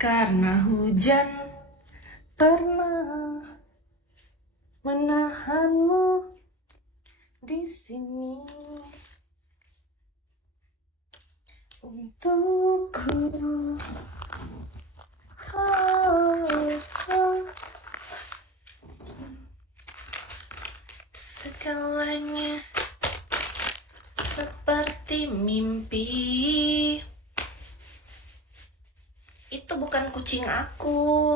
Karena hujan pernah menahanmu di sini untukku. Oh, oh. Segalanya seperti mimpi. Itu bukan kucing aku.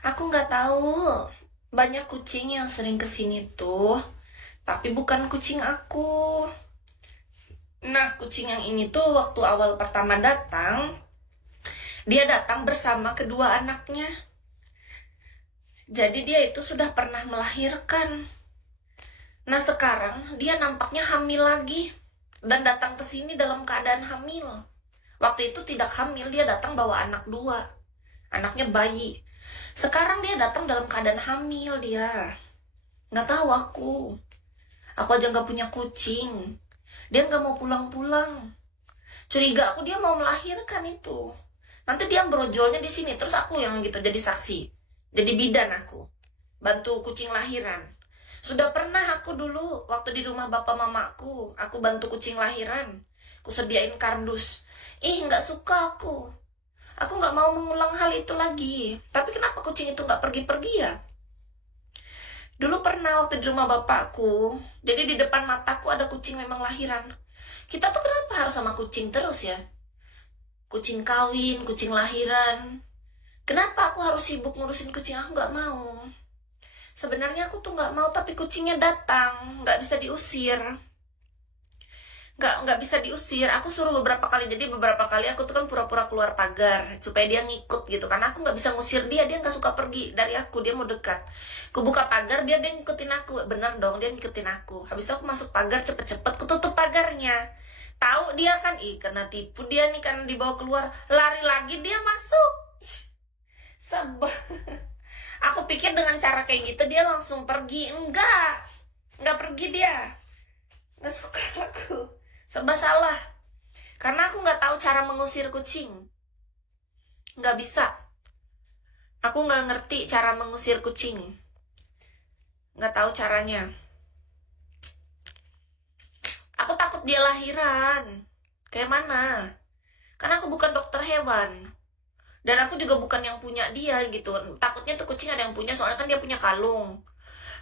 Aku nggak tahu. Banyak kucing yang sering kesini tuh, tapi bukan kucing aku. Nah, kucing yang ini tuh waktu awal pertama datang, dia datang bersama kedua anaknya. Jadi dia itu sudah pernah melahirkan. Nah, sekarang dia nampaknya hamil lagi dan datang ke sini dalam keadaan hamil. Waktu itu tidak hamil, dia datang bawa anak dua. Anaknya bayi. Sekarang dia datang dalam keadaan hamil dia. Nggak tahu aku. Aku aja nggak punya kucing. Dia nggak mau pulang-pulang. Curiga aku dia mau melahirkan itu. Nanti dia brojolnya di sini, terus aku yang gitu jadi saksi. Jadi bidan aku. Bantu kucing lahiran. Sudah pernah aku dulu waktu di rumah bapak mamaku, aku bantu kucing lahiran. Aku sediain kardus. Nggak suka aku. Aku nggak mau mengulang hal itu lagi. Tapi kenapa kucing itu nggak pergi-pergi ya? Dulu pernah waktu di rumah bapakku, jadi di depan mataku ada kucing memang lahiran. Kita tuh kenapa harus sama kucing terus ya? Kucing kawin, kucing lahiran. Kenapa aku harus sibuk ngurusin kucing? Aku nggak mau. Sebenarnya aku tuh nggak mau, tapi kucingnya datang, nggak bisa diusir. Nggak bisa diusir. Aku suruh beberapa kali, jadi beberapa kali aku tuh kan pura-pura keluar pagar supaya dia ngikut gitu, karena aku nggak bisa ngusir dia nggak suka pergi dari aku, dia mau dekat. Aku buka pagar biar dia ngikutin aku, bener dong, dia ngikutin aku. Habis itu aku masuk pagar cepet-cepet, aku tutup pagarnya. Tahu dia kan, kena tipu dia nih, kan dibawa keluar, lari lagi dia masuk. Sebel. Aku pikir dengan cara kayak gitu dia langsung pergi, nggak pergi dia. Nggak suka aku. Serba salah. Karena aku nggak tahu cara mengusir kucing. Nggak bisa. Aku nggak ngerti cara mengusir kucing. Nggak tahu caranya. Aku takut dia lahiran. Kayak mana? Karena aku bukan dokter hewan. Dan aku juga bukan yang punya dia gitu. Takutnya tuh kucing ada yang punya, soalnya kan dia punya kalung.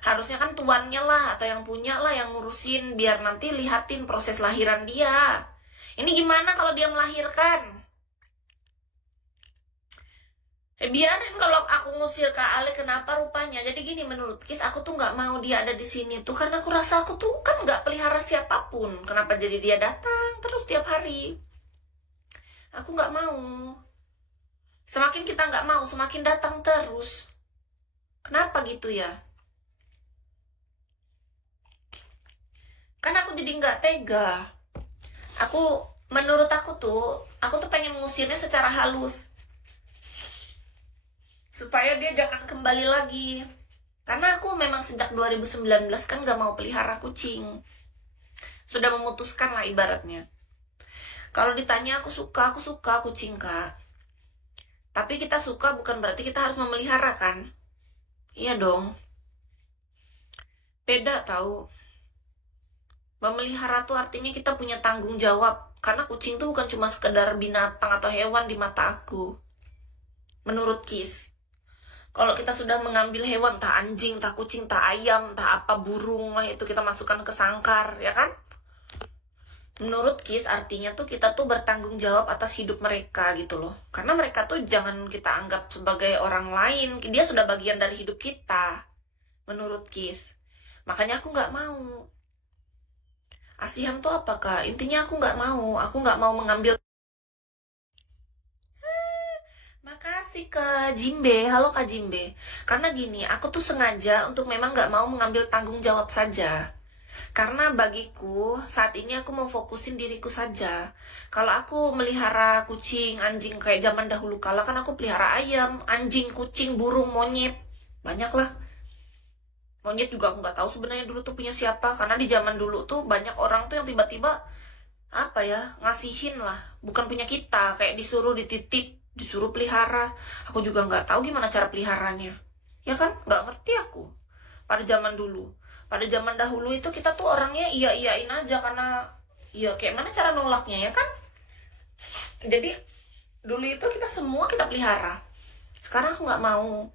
Harusnya kan tuannya lah atau yang punya lah yang ngurusin, biar nanti lihatin proses lahiran dia. Ini gimana kalau dia melahirkan? Biarin kalau aku ngusir Kak Ale, kenapa rupanya? Jadi gini, menurut Kis, aku tuh nggak mau dia ada di sini tuh karena aku rasa aku tuh kan nggak pelihara siapapun. Kenapa jadi dia datang terus tiap hari? Aku nggak mau. Semakin kita nggak mau, semakin datang terus. Kenapa gitu ya? Kan aku jadi nggak tega. Menurut aku tuh pengen mengusirnya secara halus. Supaya dia jangan kembali lagi. Karena aku memang sejak 2019 kan nggak mau pelihara kucing. Sudah memutuskan lah ibaratnya. Kalau ditanya aku suka kucing Kak. Tapi kita suka bukan berarti kita harus memelihara kan? Iya dong. Beda tahu. Memelihara tuh artinya kita punya tanggung jawab. Karena kucing tuh bukan cuma sekedar binatang atau hewan di mata aku. Menurut Kis. Kalau kita sudah mengambil hewan, entah anjing, entah kucing, entah ayam, entah apa, burung lah, itu kita masukkan ke sangkar, ya kan? Menurut Kis artinya tuh kita tuh bertanggung jawab atas hidup mereka gitu loh. Karena mereka tuh jangan kita anggap sebagai orang lain. Dia sudah bagian dari hidup kita. Menurut Kis. Makanya aku nggak mau. Asihan tuh apa Kak? Intinya aku nggak mau. Aku nggak mau mengambil. Makasih Kak Jimbe. Halo Kak Jimbe. Karena gini, aku tuh sengaja untuk memang nggak mau mengambil tanggung jawab saja. Karena bagiku, saat ini aku mau fokusin diriku saja. Kalau aku melihara kucing, anjing kayak zaman dahulu kala, kan aku pelihara ayam, anjing, kucing, burung, monyet. Banyak lah. Monyet juga aku nggak tahu sebenarnya dulu tuh punya siapa. Karena di zaman dulu tuh banyak orang tuh yang tiba-tiba, apa ya, ngasihin lah. Bukan punya kita, kayak disuruh dititip. disuruh pelihara. Aku juga nggak tahu gimana cara peliharanya. Ya kan, nggak ngerti aku. Pada zaman dulu, pada zaman dahulu itu kita tuh orangnya iya-iyain aja karena ya kayak mana cara nolaknya ya kan. Jadi dulu itu kita semua kita pelihara. Sekarang aku nggak mau,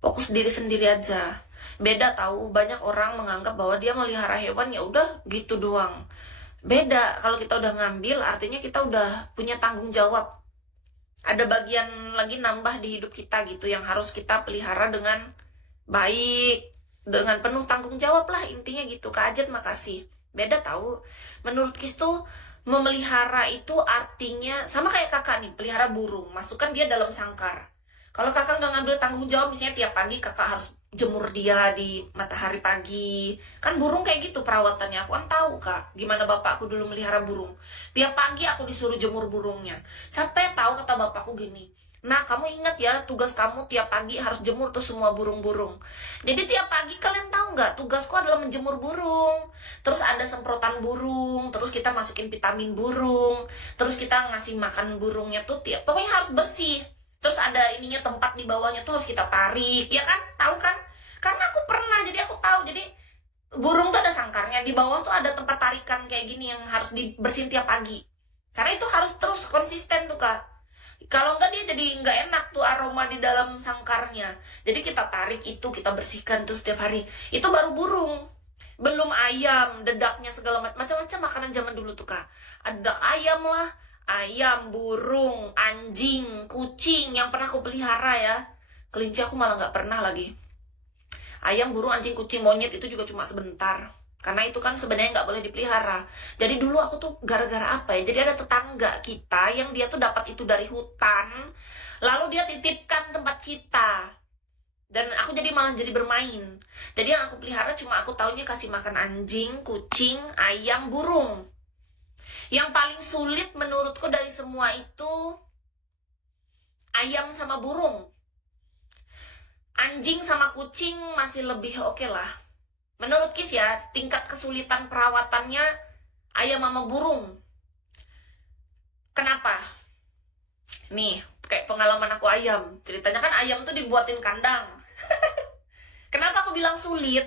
fokus diri sendiri aja. Beda tahu, banyak orang menganggap bahwa dia melihara hewan ya udah gitu doang. Beda, kalau kita udah ngambil artinya kita udah punya tanggung jawab. Ada bagian lagi nambah di hidup kita gitu yang harus kita pelihara dengan baik, dengan penuh tanggung jawab lah intinya gitu. Kak Ajat makasih. Beda tahu. Menurut Kis tuh memelihara itu artinya sama kayak kakak nih, pelihara burung, masukkan dia dalam sangkar. Kalau kakak nggak ngambil tanggung jawab, misalnya tiap pagi kakak harus jemur dia di matahari pagi. Kan burung kayak gitu perawatannya. Aku kan tahu kak, gimana bapakku dulu melihara burung. Tiap pagi aku disuruh jemur burungnya. Capek tahu kata bapakku gini. Nah, kamu ingat ya, tugas kamu tiap pagi harus jemur tuh semua burung-burung. Jadi tiap pagi kalian tahu nggak, tugasku adalah menjemur burung. Terus ada semprotan burung, terus kita masukin vitamin burung, terus kita ngasih makan burungnya tuh tiap, pokoknya harus bersih. Terus ada ininya, tempat di bawahnya tuh harus kita tarik, ya kan? Tahu kan? Karena aku pernah, jadi aku tahu. Jadi burung tuh ada sangkarnya, di bawah tuh ada tempat tarikan kayak gini yang harus dibersihin tiap pagi. Karena itu harus terus konsisten tuh kak. Kalau enggak dia jadi nggak enak tuh aroma di dalam sangkarnya. Jadi kita tarik itu, kita bersihkan tuh setiap hari. Itu baru burung. Belum ayam, dedaknya segala macam-macam makanan zaman dulu tuh kak. Ada dedak ayam lah, ayam, burung, anjing, kucing yang pernah aku pelihara ya. Kelinci aku malah nggak pernah lagi. Ayam, burung, anjing, kucing, monyet itu juga cuma sebentar. Karena itu kan sebenarnya nggak boleh dipelihara. Jadi dulu aku tuh gara-gara apa ya? Jadi ada tetangga kita yang dia tuh dapat itu dari hutan, lalu dia titipkan tempat kita. Dan aku jadi malah jadi bermain. Jadi yang aku pelihara cuma aku taunya kasih makan anjing, kucing, ayam, burung. Yang paling sulit menurutku dari semua itu ayam sama burung. Anjing sama kucing masih lebih oke lah. Menurut Kis ya, tingkat kesulitan perawatannya ayam sama burung. Kenapa? Nih, kayak pengalaman aku ayam. Ceritanya kan ayam tuh dibuatin kandang. Kenapa aku bilang sulit?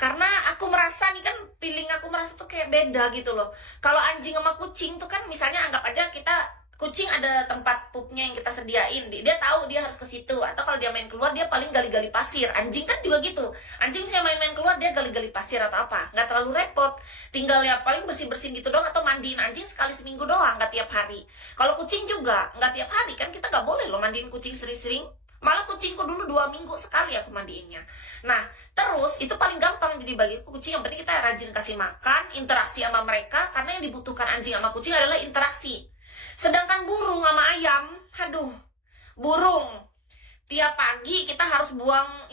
Karena aku merasa nih kan, feeling aku merasa tuh kayak beda gitu loh. Kalau anjing sama kucing tuh kan misalnya anggap aja kita, kucing ada tempat pupnya yang kita sediain, dia tahu dia harus ke situ. Atau kalau dia main keluar dia paling gali-gali pasir. Anjing kan juga gitu, anjing misalnya main-main keluar dia gali-gali pasir atau apa, nggak terlalu repot, tinggal ya paling bersih-bersihin gitu doang, atau mandiin anjing sekali seminggu doang, nggak tiap hari. Kalau kucing juga nggak tiap hari kan, kita nggak boleh loh mandiin kucing sering-sering. Malah kucingku dulu 2 minggu sekali aku mandiinnya. Nah terus itu paling gampang jadi bagiku kucing, yang penting kita rajin kasih makan, interaksi sama mereka. Karena yang dibutuhkan anjing sama kucing adalah interaksi. Sedangkan burung sama ayam, aduh, burung tiap pagi kita harus buang